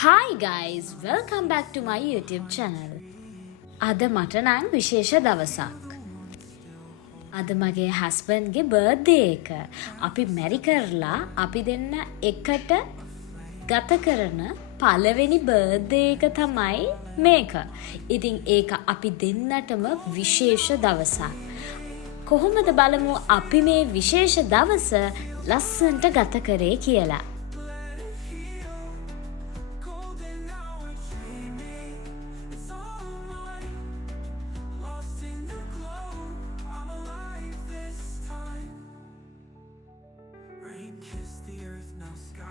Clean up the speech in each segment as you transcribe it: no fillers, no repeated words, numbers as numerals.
Hi guys, welcome back to my YouTube channel. අද මට නම් විශේෂ දවසක්. අද මගේ හස්බන්ඩ්ගේ බර්ත්ඩේ එක. අපි මැරි කරලා අපි දෙන්න එකට ගත කරන පළවෙනි බර්ත්ඩේ එක තමයි මේක. ඉතින් ඒක අපි දෙන්නටම විශේෂ දවසක්. කොහොමද බලමු අපි මේ විශේෂ දවස ලස්සනට ගත කරේ කියලා.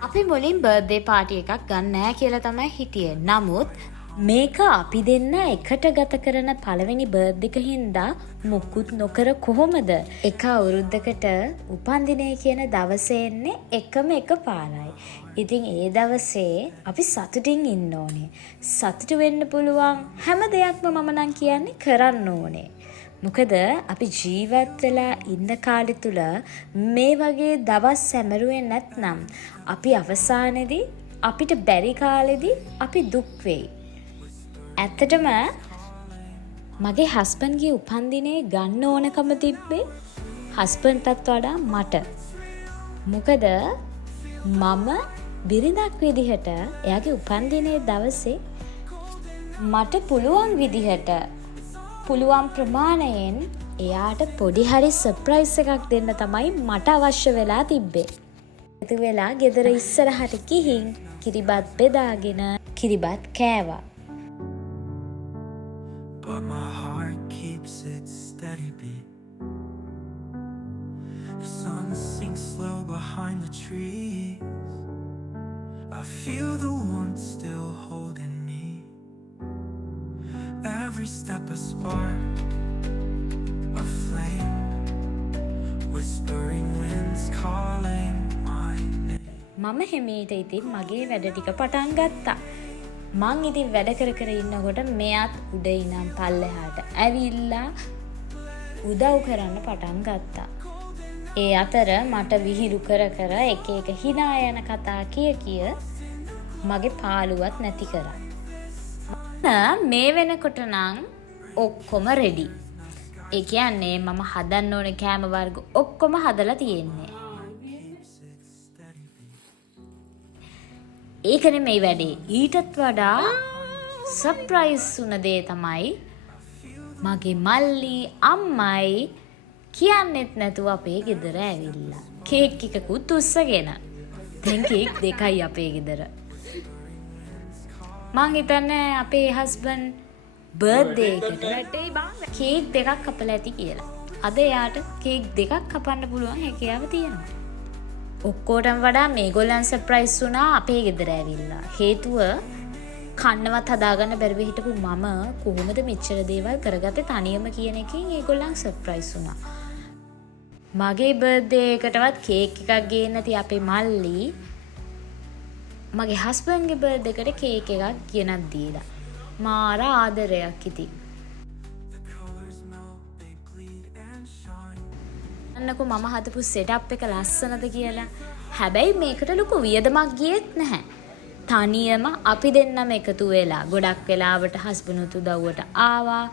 අපි මුලින් බර්ත්ඩේ පාටි එකක් ගන්න නෑ කියලා තමයි හිටියේ. නමුත් මේක අපි දෙන්න එකට ගත කරන පළවෙනි බර්ත්ඩේ එක හින්දා මුකුත් නොකර කොහොමද? එක අවුරුද්දකට උපන්දිනේ කියන දවසේ එන්නේ එකම එක පාරයි. ඉතින් ඒ දවසේ අපි සතුටින් ඉන්න ඕනේ. සතුටු වෙන්න පුළුවන් හැම දෙයක්ම මම නම් කියන්නේ කරන්න ඕනේ. මොකද අපි ජීවත් වෙලා ඉන්න කාලෙ තුල මේ වගේ දවස් සැමරුවේ නැත්නම් අපි අවසානයේදී අපිට බැරි කාලෙදී අපි දුක් වෙයි. ඇත්තටම මගේ හස්බන්ඩ්ගේ උපන්දිනේ ගන්න ඕනකම තිබ්බේ හස්බන්ඩ්ටත් වඩා මට. මොකද මම බිරිඳක් විදිහට එයාගේ උපන්දිනේ දවසේ මට පුළුවන් විදිහට පුළුවන් ප්‍රමාණයෙන් එයාට පොඩි හරි සර්ප්‍රයිස් එකක් දෙන්න තමයි මට අවශ්‍ය වෙලා තිබ්බේ. ඒත් වෙලා ගෙදර ඉස්සරහට ගිහින් කිරිබත් බෙදාගෙන කිරිබත් කෑවා. But my heart keeps its steady beat. The sun sinks slow behind the trees. I feel the warmth still holding me. Every step a spark, a flame, whispering winds calling my name. මම හිමීට ඉතින් මගේ වැඩ ටික පටන් ගත්තා. මං ඉතින් වැඩ කර ඉන්නකොට මෙයාත් උඩ ඉනම් පල්ලෙහාට ඇවිල්ලා උදව් කරන්න පටන් ගත්තා. ඒ අතර මට විහිළු කර එක එක hina යන කතා කිය මගේ පාළුවත් නැති කරා. මේ වෙනකොට නම් ඔක්කොම රෙඩි. ඒ කියන්නේ මම හදන්න ඕනේ කෑම වර්ග ඔක්කොම හදලා තියෙන්නේ. ඒකනේ මේ වැඩේ. ඊටත් වඩා සර්ප්‍රයිස් වුණ දේ තමයි මගේ මල්ලි අම්මයි කියන්නෙත් නැතුව අපේ ගෙදර ඇවිල්ලා කේක් එකකුත් උස්සගෙන. දැන් කේක් දෙකයි අපේ ගෙදර. මං හිතන්නේ අපේ හස්බන්ඩ් බර්ත්ඩේ එකට කේක් දෙකක් කපලා ඇති කියලා. අද එයාට කේක් දෙකක් කපන්න පුළුවන් හැකියාව තියෙනවා. ඔක්කොටම වඩා මේගොල්ලන් සර්ප්‍රයිස් වුණා අපේ ගෙදර ඇවිල්ලා. හේතුව කන්නවත් හදාගන්න බැරිව හිටපු මම කොහොමද මෙච්චර දේවල් කරගත්තේ තනියම කියන එකෙන් ඒගොල්ලන් සර්ප්‍රයිස් වුණා. මගේ බර්ත්ඩේ එකටවත් කේක් එකක් ගේන්න නැති අපේ මල්ලි මගේ හස්බන්ඩ්ගේ බර්ත්ඩේ එකට කේක් එකක් ගෙනත් දීලා. මාර ආදරයක් ඉතින්. අන්නකෝ මම හදපු සෙටප් එක ලස්සනද කියලා. හැබැයි මේකට ලොකු වියදමක් ගියෙත් නැහැ. තනියම අපි දෙන්නම එකතු වෙලා ගොඩක් වෙලාවට හස්බන්ඩ්ට උදව්වට ආවා.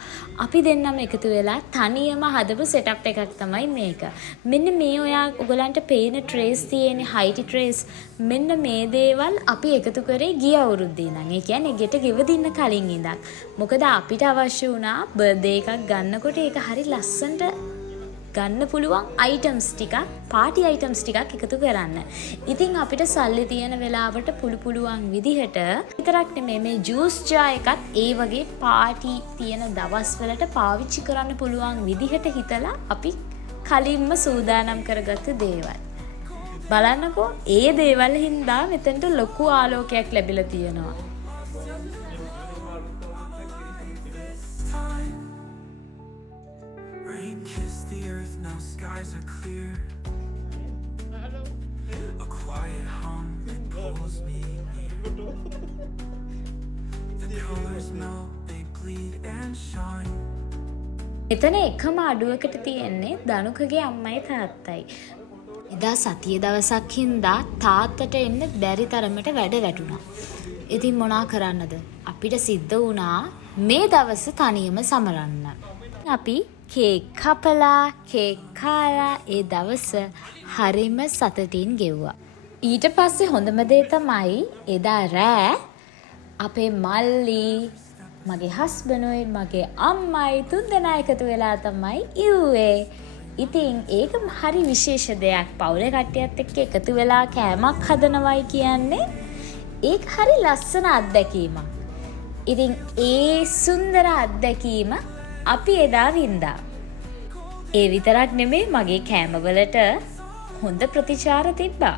අපි දෙන්නම එකතු වෙලා තනියම හදපු සෙටප් එකක් තමයි මේක. මෙන්න මේ ඔයගලන්ට පේන ට්‍රේස් තියෙන හයිටි ට්‍රේස්. මෙන්න මේ දේවල් අපි එකතු කරේ ගිය අවුරුද්දේ ඉඳන්. ඒ කියන්නේ ගෙට ගෙවදින්න කලින් ඉඳන්. මොකද අපිට අවශ්‍ය වුණා බර්ත්ඩේ එකක් ගන්නකොට ඒක හරි ලස්සනට ගන්න පුළුවන් අයිටම්ස් ටිකක් පාටි අයිටම්ස් ටිකක් එකතු කරන්න. ඉතින් අපිට සල්ලි තියෙන වෙලාවට පුළුවන් විදිහට විතරක් නෙමෙයි මේ ජූස් ජා එකත් ඒ වගේ පාටි තියෙන දවස්වලට පාවිච්චි කරන්න පුළුවන් විදිහට හිතලා අපි කලින්ම සූදානම් කරගත්ත දේවල්. බලන්නකෝ ඒ දේවල් හින්දා මෙතනට ලොකු ආලෝකයක් ලැබිලා තියෙනවා. Skies are clear. A quiet hum that pulls me near. The colors melt, they bleed and shine. එතන එකම අඩුවකට තියෙන්නේ දනුකගේ අම්මයි තාත්තයි. එදා සතිය දවසක් හින්දා තාත්තට එන්න බැරි තරමට වැඩ වැටුණා. ඉතින් මොනා කරන්නද? අපිට සිද්ධ වුණා මේ දවස තනියම සමරන්න. අපි කේක් කපලා කේක් කාලා ඒ දවස හරිම සතුටින් ගෙව්වා. ඊට පස්සේ හොඳම දේ තමයි එදා රෑ අපේ මල්ලි මගේ හස්බන්ඩ්යි මගේ අම්මයි තුන්දෙනා එකතු වෙලා තමයි ඉව්වේ. ඉතින් ඒක හරි විශේෂ දෙයක්. පවුලේ කට්ටියත් එක්ක එකතු වෙලා කෑමක් හදනවයි කියන්නේ ඒක හරි ලස්සන අත්දැකීමක්. ඉතින් ඒ සුන්දර අත්දැකීම අපි එදා වින්දා. ඒ විතරක් නෙමෙයි මගේ කෑමවලට හොඳ ප්‍රතිචාර තිබ්බා.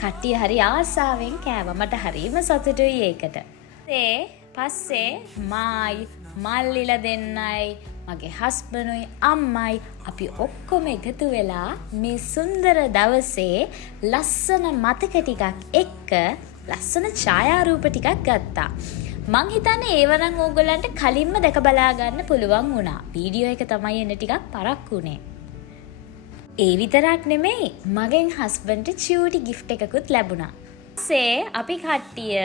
කට්ටිය හරි ආසාවෙන් කෑවා. මට හරිම සතුටුයි ඒකට. පස්සේ මායි මල්ලිලා දෙන්නයි මගේ හස්බන්ඩ්යි අම්මයි අපි ඔක්කොම එකතු වෙලා මේ සුන්දර දවසේ ලස්සන මතක ටිකක් එක්ක ලස්සන ඡායාරූප ටිකක් ගත්තා. මං හිතන්නේ ඒවනම් ඕගොල්ලන්ට කලින්ම දැක බලා ගන්න පුළුවන් වුණා. වීඩියෝ එක තමයි එන්න ටිකක් පරක්කු වුණේ. ඒ විතරක් නෙමෙයි මගෙන් හස්බන්ඩ්ට චියුටි ගිෆ්ට් එකකුත් ලැබුණා. ඊසේ අපි කට්ටිය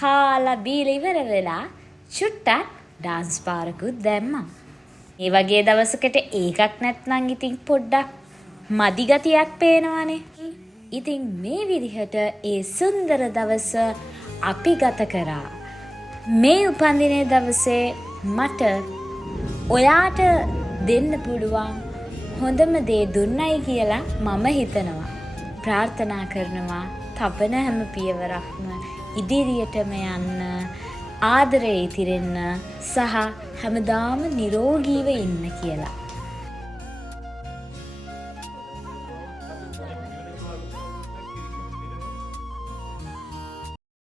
කාලා බීලා ඉවර වෙලා චුට්ටක් ඩාන්ස් පාරකුත් දැම්මා. මේ වගේ දවසකට ඒකක් නැත්නම් ඉතින් පොඩ්ඩක් මදි ගතියක් පේනවනේ. ඉතින් මේ විදිහට ඒ සුන්දර දවස අපි ගත කරා. මේ උපන්දිනේ දවසේ මට ඔයාට දෙන්න පුළුවන් හොඳම දේ දුන්නයි කියලා මම හිතනවා. ප්‍රාර්ථනා කරනවා තපන හැම පියවරක්ම ඉදිරියටම යන්න, ආදරේ ඉතිරෙන්න සහ හැමදාම නිරෝගීව ඉන්න කියලා.